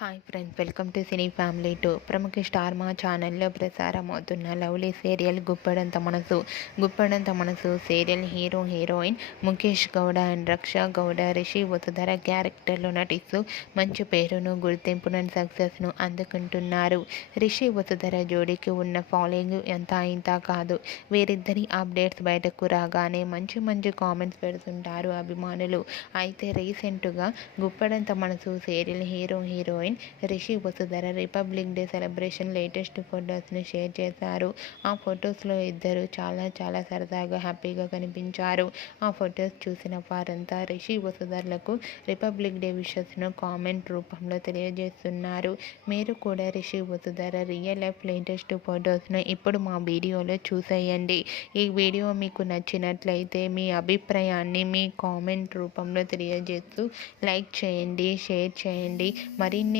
Hi friends welcome to cine family two ప్రముఖ star Maa ఛానల్లో ప్రసారం అవుతున్న lovely serial Guppedantha Manasu Guppedantha Manasu serial hero heroine Mukesh Gowda and Raksha Gowda Rishi Vasudhara క్యారెక్టర్లో నటిస్తూ మంచి పేరును గుర్తింపును అండ్ సక్సెస్ను అందుకుంటున్నారు. రిషి వసుధర జోడీకి ఉన్న ఫాలోయింగ్ ఎంత ఇంత కాదు. వీరిద్దరి అప్డేట్స్ బయటకు రాగానే మంచి మంచి కామెంట్స్ పెడుతుంటారు అభిమానులు. అయితే రీసెంట్గా Guppedantha Manasu serial hero heroine Rishi Vasudhara Republic Day celebration latest ఫొటోస్ని షేర్ చేశారు. ఆ ఫొటోస్లో ఇద్దరు చాలా చాలా సరదాగా హ్యాపీగా కనిపించారు. ఆ ఫొటోస్ చూసిన వారంతా రిషి వసుధరలకు రిపబ్లిక్ డే విషస్ను కామెంట్ రూపంలో తెలియజేస్తున్నారు. మీరు కూడా Rishi Vasudhara real life latest ఫొటోస్ను ఇప్పుడు మా వీడియోలో చూసేయండి. ఈ వీడియో మీకు నచ్చినట్లయితే మీ అభిప్రాయాన్ని మీ కామెంట్ రూపంలో తెలియజేస్తూ లైక్ చేయండి షేర్ చేయండి. మరిన్ని